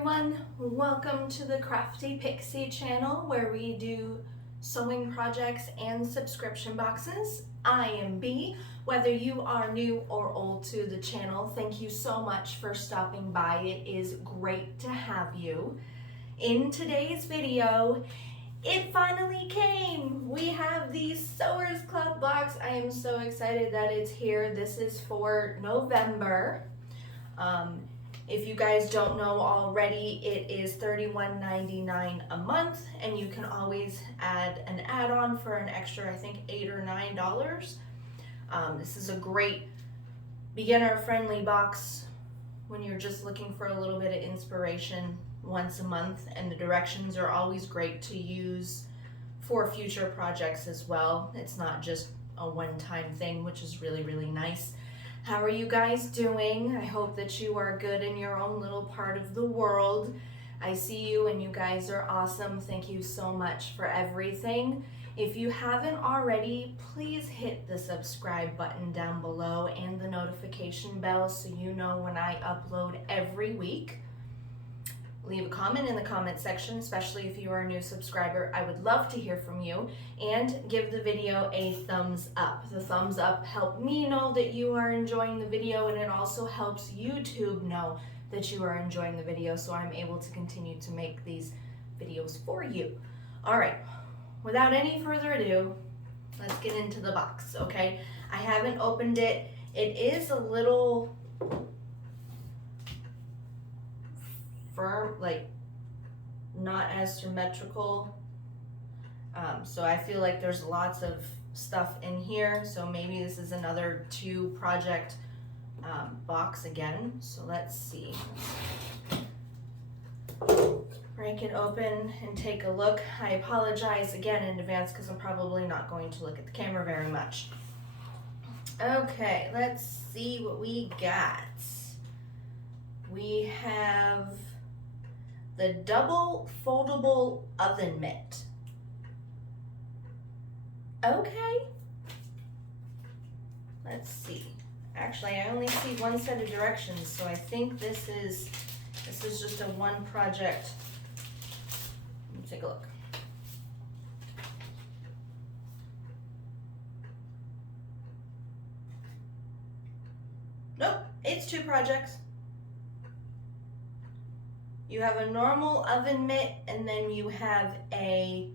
everyone, welcome to the Crafty Pixie channel where we do sewing projects and subscription boxes. I am B. Whether you are new or old to the channel, thank you so much for stopping by. It is great to have you. In today's video, it finally came! We have the Sewers Club box. I am so excited that it's here. This is for November. If you guys don't know already, it is $31.99 a month, and you can always add an add-on for an extra, I think, $8 or $9. This is a great beginner-friendly box when you're just looking for a little bit of inspiration once a month, and the directions are always great to use for future projects as well. It's not just a one-time thing, which is really, really nice. How are you guys doing? I hope that you are good in your own little part of the world. I see you and you guys are awesome. Thank you so much for everything. If you haven't already, please hit the subscribe button down below and the notification bell so you know when I upload every week. Leave a comment in the comment section, especially if you are a new subscriber. I would love to hear from you, and give the video a thumbs up. The thumbs up help me know that you are enjoying the video, and it also helps YouTube know that you are enjoying the video, so I'm able to continue to make these videos for you. All right, without any further ado, let's get into the box, okay? I haven't opened it. It is a little firm, like not as symmetrical, so I feel like there's lots of stuff in here, so maybe this is another two project box again. So let's see, break it open and take a look. I apologize again in advance because I'm probably not going to look at the camera very much. Okay, let's see what we got. We have the double foldable oven mitt. Okay. Let's see. Actually, I only see one set of directions, so I think this is just a one project. Let me take a look. Nope, it's two projects. You have a normal oven mitt, and then you have a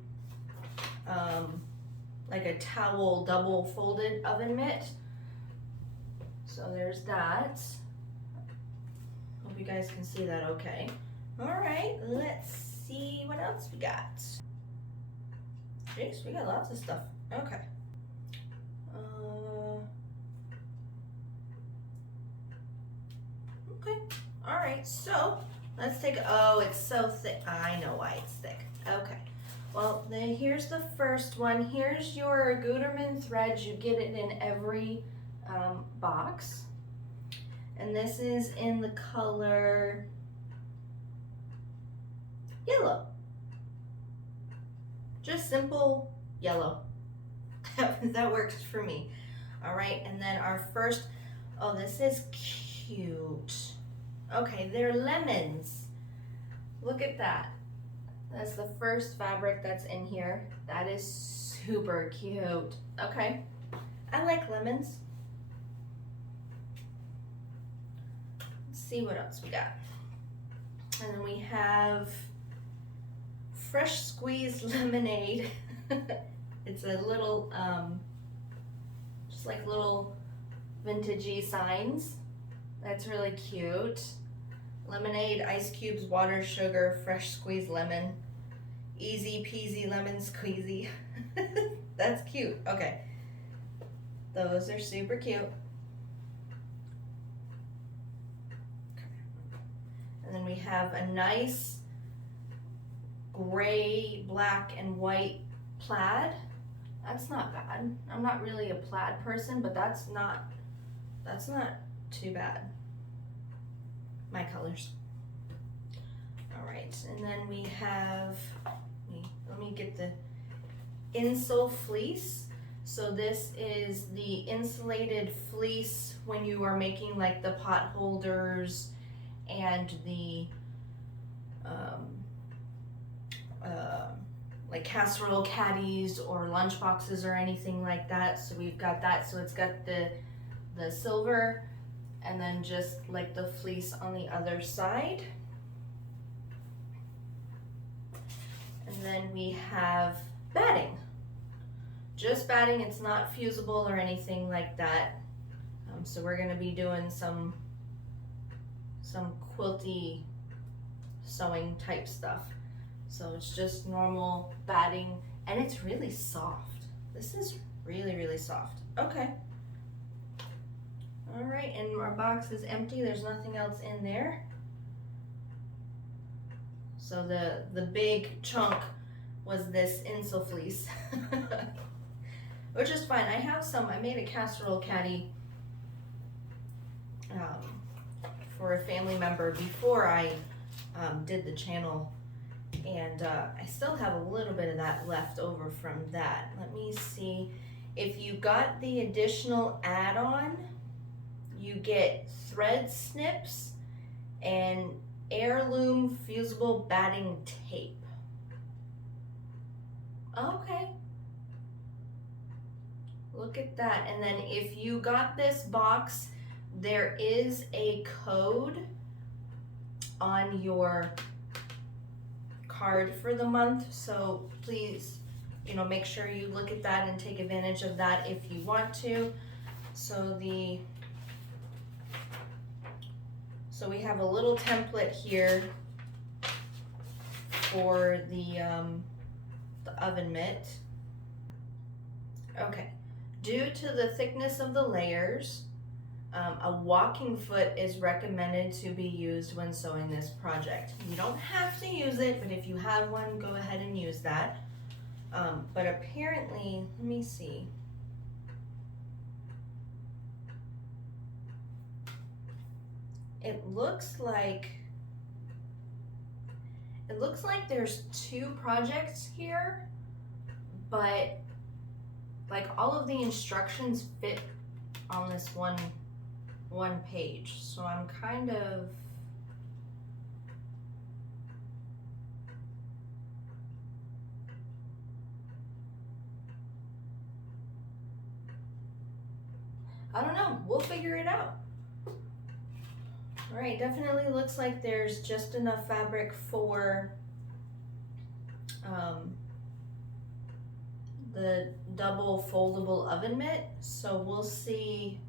like a towel double folded oven mitt. So there's that. Hope you guys can see that okay. All right, let's see what else we got. Jeez, we got lots of stuff. Okay. Okay, all right, so let's take, oh, it's so thick. I know why it's thick. Okay. Well, then here's the first one. Here's your Gutermann thread. You get it in every box. And this is in the color yellow. Just simple yellow. That works for me. All right, and then our first, oh, this is cute. Okay, they're lemons. Look at that. That's the first fabric that's in here. That is super cute. Okay, I like lemons. Let's see what else we got. And then we have fresh squeezed lemonade. It's a little, just like little vintagey signs. That's really cute. Lemonade, ice cubes, water, sugar, fresh squeezed lemon. Easy peasy lemon squeezy. That's cute. Okay. Those are super cute. And then we have a nice gray, black, and white plaid. That's not bad. I'm not really a plaid person, but that's not too bad. My colors. All right, and then we have, let me get the insole fleece. So this is the insulated fleece when you are making like the pot holders and the like casserole caddies or lunch boxes or anything like that. So we've got that. So it's got the silver and then just like the fleece on the other side. And then we have batting. Just batting, it's not fusible or anything like that. So we're gonna be doing some quilty sewing type stuff. So it's just normal batting and it's really soft. This is really, really soft. Okay. All right, and our box is empty. There's nothing else in there. So the big chunk was this insul fleece, which is fine. I have some. I made a casserole caddy for a family member before I did the channel, and I still have a little bit of that left over from that. Let me see. If you got the additional add-on, you get thread snips and heirloom fusible batting tape. Okay. Look at that. And then if you got this box, there is a code on your card for the month. So please, make sure you look at that and take advantage of that if you want to. So we have a little template here for the oven mitt. Okay, due to the thickness of the layers, a walking foot is recommended to be used when sewing this project. You don't have to use it, but if you have one, go ahead and use that. But apparently, let me see. It looks like there's two projects here, but like all of the instructions fit on this one page. So I'm kind of I don't know, we'll figure it out. All right, definitely looks like there's just enough fabric for the double foldable oven mitt. So we'll see.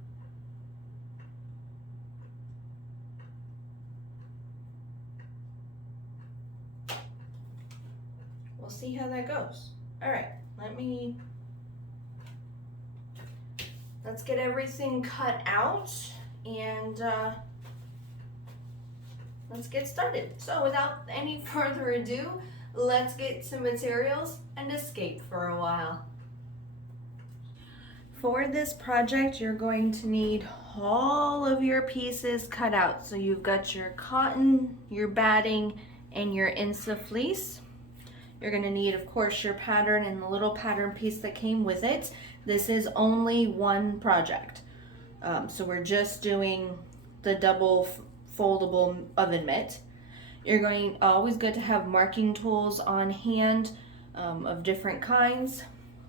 We'll see how that goes. All right, let's get everything cut out and let's get started. So without any further ado, let's get some materials and escape for a while. For this project, you're going to need all of your pieces cut out. So you've got your cotton, your batting, and your insa fleece. You're going to need, of course, your pattern and the little pattern piece that came with it. This is only one project. So we're just doing the double foldable oven mitt. You're always good to have marking tools on hand of different kinds,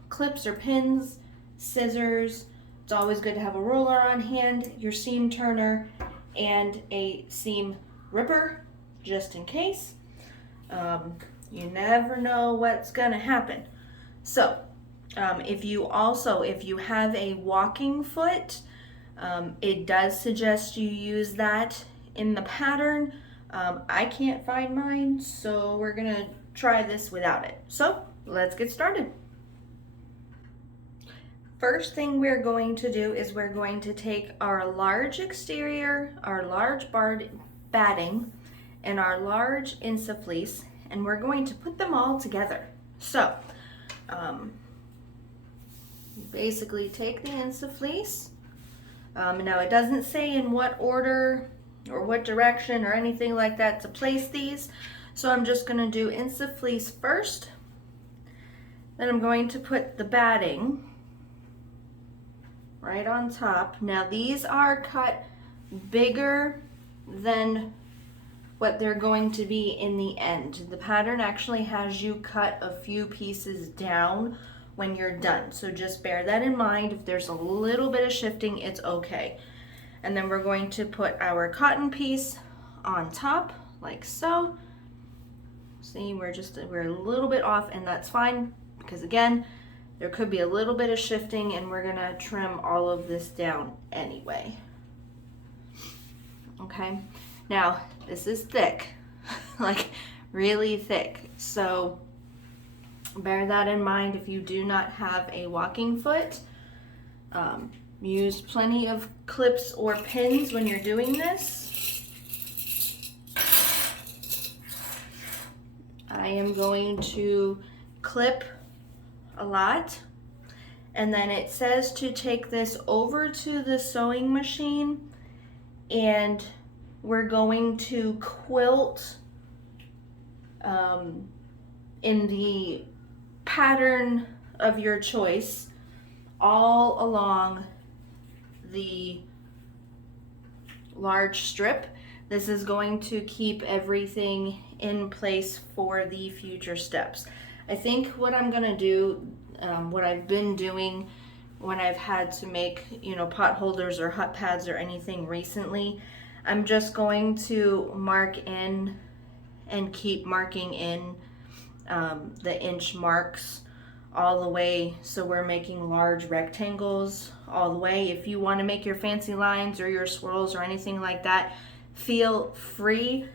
clips or pins, scissors. It's always good to have a ruler on hand, your seam turner, and a seam ripper just in case. You never know what's gonna happen. So if you have a walking foot, it does suggest you use that in the pattern. I can't find mine, so we're gonna try this without it. So let's get started. First thing we're going to do is we're going to take our large exterior, our large batting, and our large insa fleece, and we're going to put them all together. So basically take the insa fleece. Now it doesn't say in what order or what direction or anything like that to place these. So I'm just going to do insa fleece first. Then I'm going to put the batting right on top. Now these are cut bigger than what they're going to be in the end. The pattern actually has you cut a few pieces down when you're done. So just bear that in mind. If there's a little bit of shifting, it's okay. And then we're going to put our cotton piece on top like so. See, we're a little bit off, and that's fine because again, there could be a little bit of shifting, and we're gonna trim all of this down anyway. Okay, now this is thick, like really thick. So bear that in mind. If you do not have a walking foot, use plenty of clips or pins when you're doing this. I am going to clip a lot, and then it says to take this over to the sewing machine, and we're going to quilt in the pattern of your choice all along the large strip. This is going to keep everything in place for the future steps. I think what I'm gonna do, what I've been doing when I've had to make, pot holders or hut pads or anything recently, I'm just going to mark in and keep marking in the inch marks all the way, so we're making large rectangles all the way. If you want to make your fancy lines or your swirls or anything like that, feel free.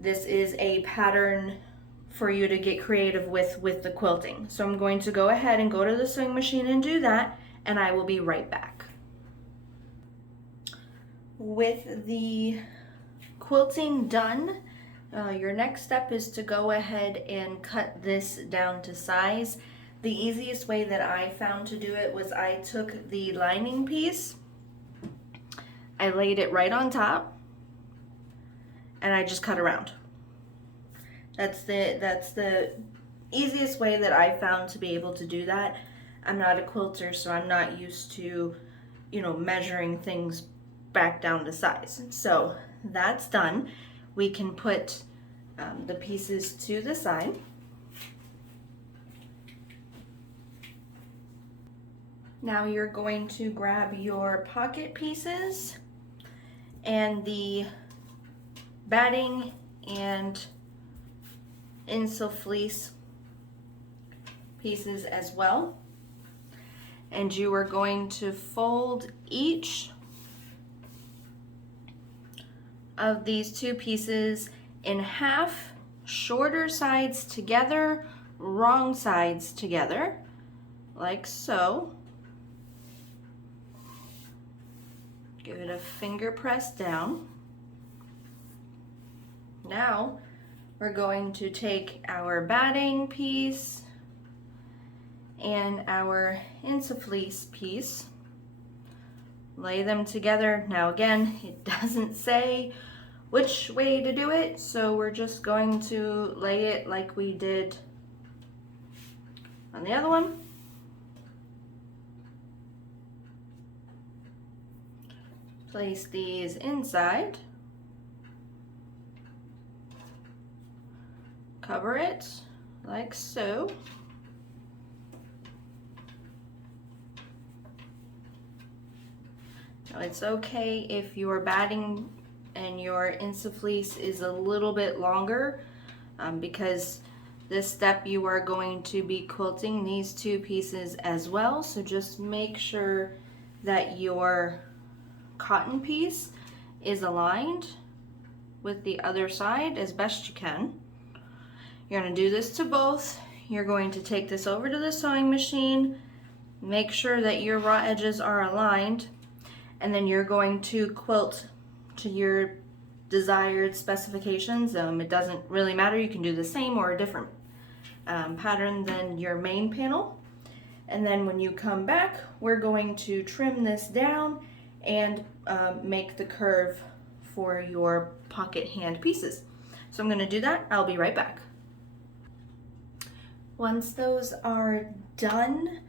This is a pattern for you to get creative with the quilting. So I'm going to go ahead and go to the sewing machine and do that, and I will be right back. With the quilting done, your next step is to go ahead and cut this down to size. The easiest way that I found to do it was I took the lining piece, I laid it right on top, and I just cut around. That's the easiest way that I found to be able to do that. I'm not a quilter, so I'm not used to, measuring things back down to size. So that's done. We can put the pieces to the side. Now you're going to grab your pocket pieces and the batting and insul fleece pieces as well, and you are going to fold each of these two pieces in half, shorter sides together, wrong sides together, like so. Give it a finger press down. Now we're going to take our batting piece and our insul fleece piece, lay them together. Now again, it doesn't say which way to do it, so we're just going to lay it like we did on the other one. Place these inside, cover it like so. Now it's okay if your batting and your insul fleece is a little bit longer, because this step you are going to be quilting these two pieces as well. So just make sure that your cotton piece is aligned with the other side as best you can. You're going to do this to both. You're going to take this over to the sewing machine, make sure that your raw edges are aligned, and then you're going to quilt to your desired specifications. It doesn't really matter, you can do the same or a different pattern than your main panel. And then when you come back, we're going to trim this down and make the curve for your pocket hand pieces. So I'm going to do that. I'll be right back. Once those are done,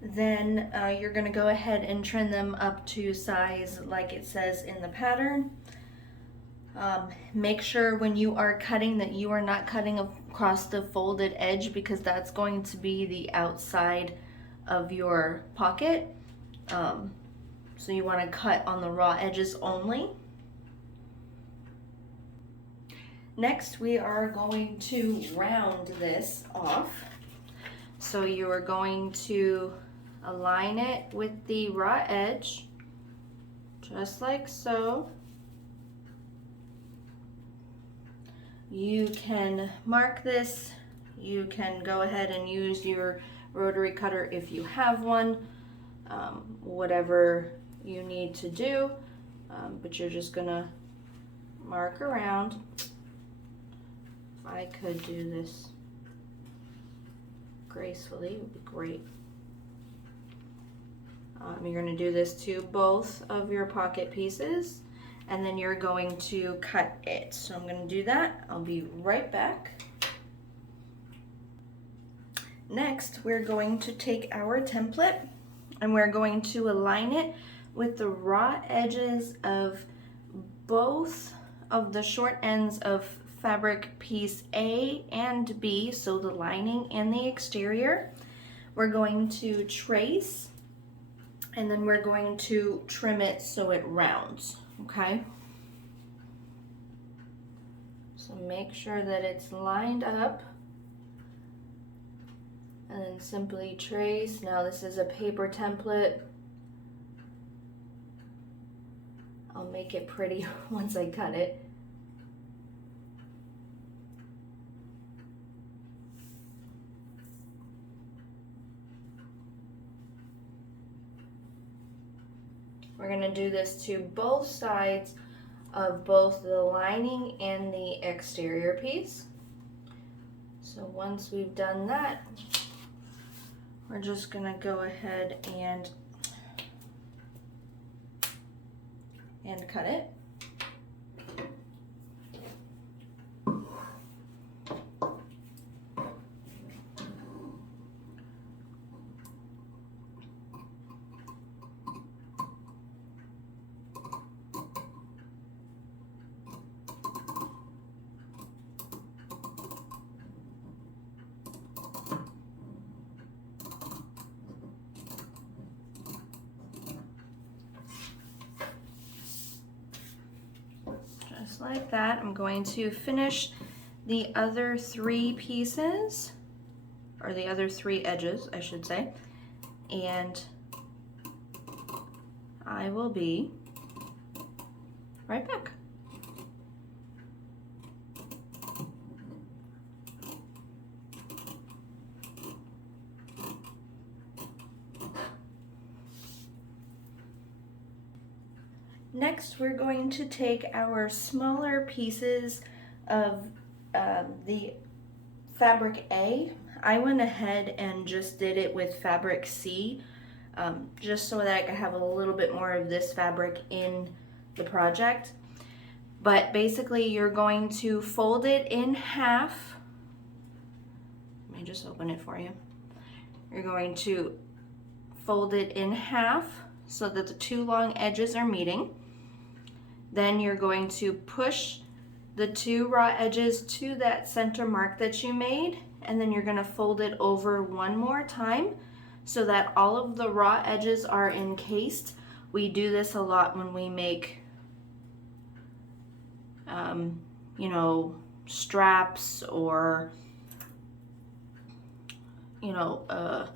then you're going to go ahead and trim them up to size like it says in the pattern. Make sure when you are cutting that you are not cutting across the folded edge, because that's going to be the outside of your pocket. So you want to cut on the raw edges only. Next, we are going to round this off. So you are going to align it with the raw edge, just like so. You can mark this. You can go ahead and use your rotary cutter if you have one, whatever you need to do, but you're just gonna mark around. If I could do this gracefully, it would be great. You're going to do this to both of your pocket pieces, and then you're going to cut it. So I'm going to do that. I'll be right back. Next, we're going to take our template and we're going to align it with the raw edges of both of the short ends of fabric piece A and B, so the lining and the exterior. We're going to trace, and then we're going to trim it so it rounds, okay? So make sure that it's lined up, and then simply trace. Now this is a paper template. I'll make it pretty once I cut it. We're going to do this to both sides of both the lining and the exterior piece. So once we've done that, we're just going to go ahead and cut it. Just like that. I'm going to finish the other three pieces, or the other three edges, I should say, and I will be right back. Next, we're going to take our smaller pieces of the fabric A. I went ahead and just did it with fabric C, just so that I could have a little bit more of this fabric in the project. But basically, you're going to fold it in half. Let me just open it for you. You're going to fold it in half so that the two long edges are meeting. Then you're going to push the two raw edges to that center mark that you made, and then you're going to fold it over one more time so that all of the raw edges are encased. We do this a lot when we make, you know, straps or, you know,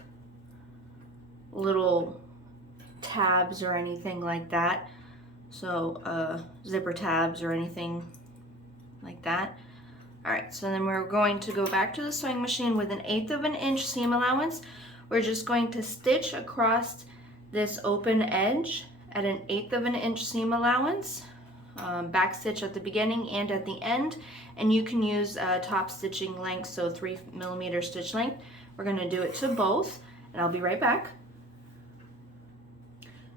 little tabs or anything like that. So zipper tabs or anything like that. All right, so then we're going to go back to the sewing machine with 1/8 of an inch seam allowance. We're just going to stitch across this open edge at 1/8 of an inch seam allowance, back stitch at the beginning and at the end, and you can use top stitching length, so 3mm stitch length. We're going to do it to both, and I'll be right back.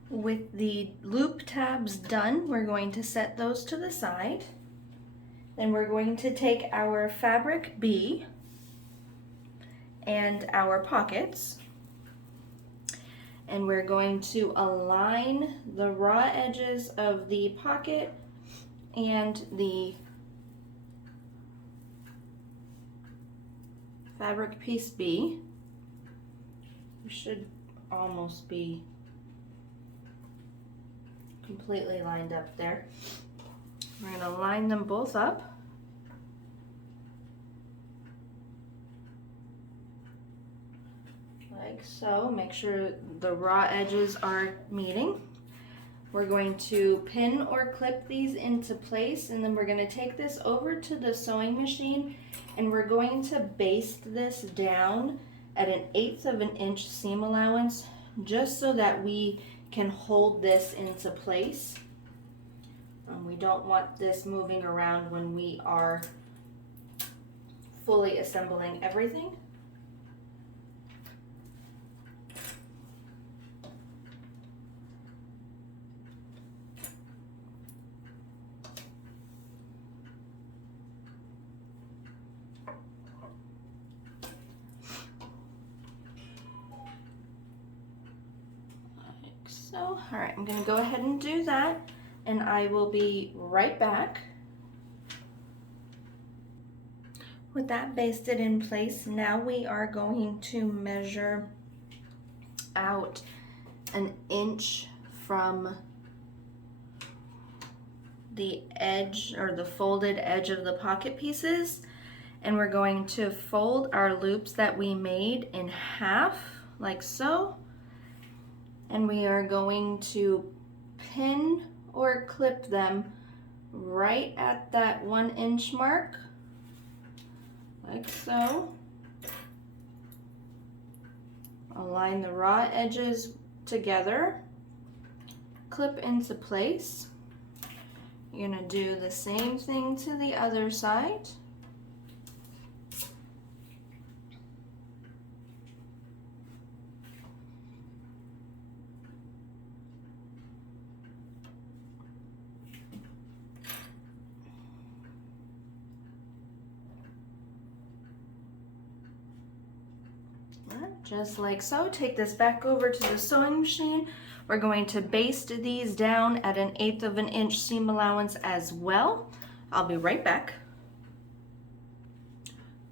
With the loop tabs done, we're going to set those to the side. Then we're going to take our fabric B and our pockets, and we're going to align the raw edges of the pocket and the fabric piece B. We should almost be completely lined up there. We're going to line them both up. Like so. Make sure the raw edges are meeting. We're going to pin or clip these into place, and then we're going to take this over to the sewing machine, and we're going to baste this down at 1/8 of an inch seam allowance, just so that we can hold this into place. We don't want this moving around when we are fully assembling everything. So, all right, I'm going to go ahead and do that, and I will be right back. With that basted in place, now we are going to measure out 1 inch from the edge, or the folded edge of the pocket pieces, and we're going to fold our loops that we made in half, like so. And we are going to pin or clip them right at that 1 inch mark, like so. Align the raw edges together, clip into place. You're going to do the same thing to the other side. Just like so. Take this back over to the sewing machine. We're going to baste these down at 1/8 of an inch seam allowance as well. I'll be right back.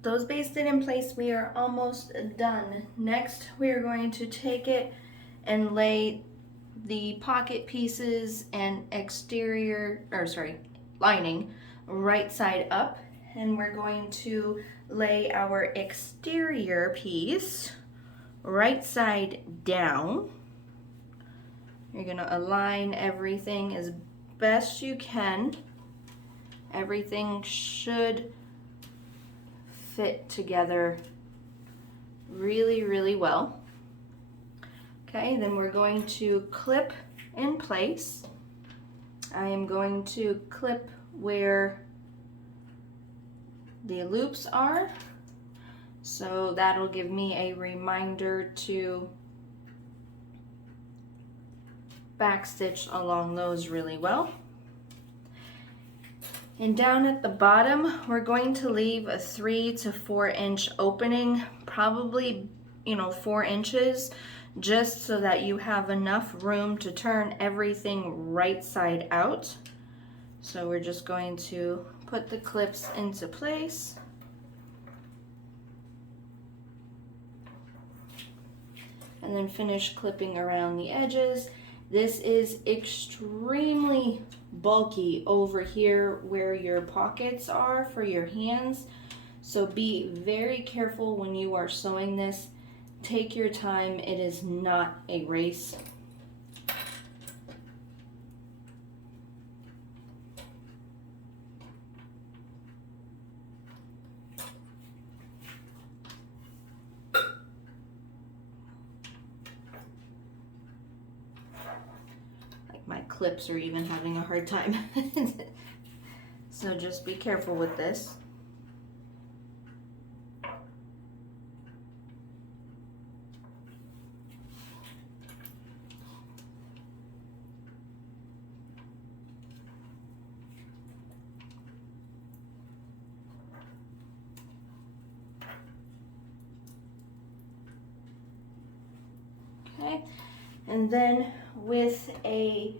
Those basted in place, we are almost done. Next, we are going to take it and lay the pocket pieces and lining right side up, and we're going to lay our exterior piece right side down. You're going to align everything as best you can. Everything should fit together really, really well. Okay, then we're going to clip in place. I am going to clip where the loops are, so that'll give me a reminder to backstitch along those really well. And down at the bottom, we're going to leave a 3 to 4 inch opening, probably 4 inches, just so that you have enough room to turn everything right side out. So we're just going to put the clips into place. And then finish clipping around the edges. This is extremely bulky over here where your pockets are for your hands. So be very careful when you are sewing this. Take your time, it is not a race. My clips are even having a hard time. So just be careful with this. Okay, and then with a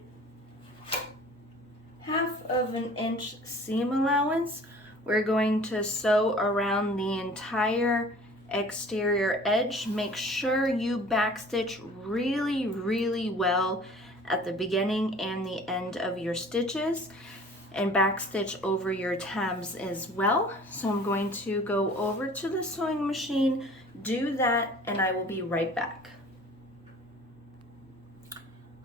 1/2 of an inch seam allowance. We're going to sew around the entire exterior edge. Make sure you backstitch really, really well at the beginning and the end of your stitches, and backstitch over your tabs as well. So I'm going to go over to the sewing machine, do that, and I will be right back.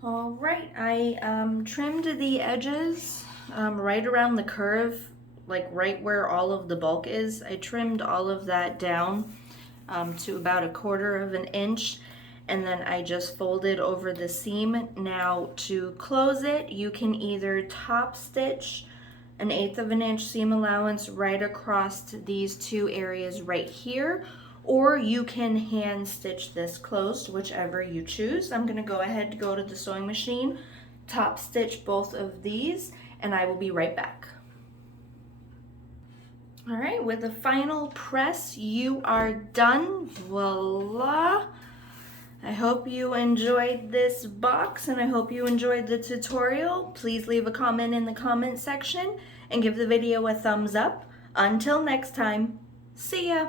All right, I trimmed the edges right around the curve, like right where all of the bulk is. I trimmed all of that down to about 1/4 of an inch, and then I just folded over the seam. Now to close it, you can either top stitch 1/8 of an inch seam allowance right across these two areas right here, or you can hand stitch this closed, whichever you choose. I'm gonna go ahead and go to the sewing machine, top stitch both of these, and I will be right back. All right, with the final press, you are done. Voila. I hope you enjoyed this box, and I hope you enjoyed the tutorial. Please leave a comment in the comment section and give the video a thumbs up. Until next time, see ya.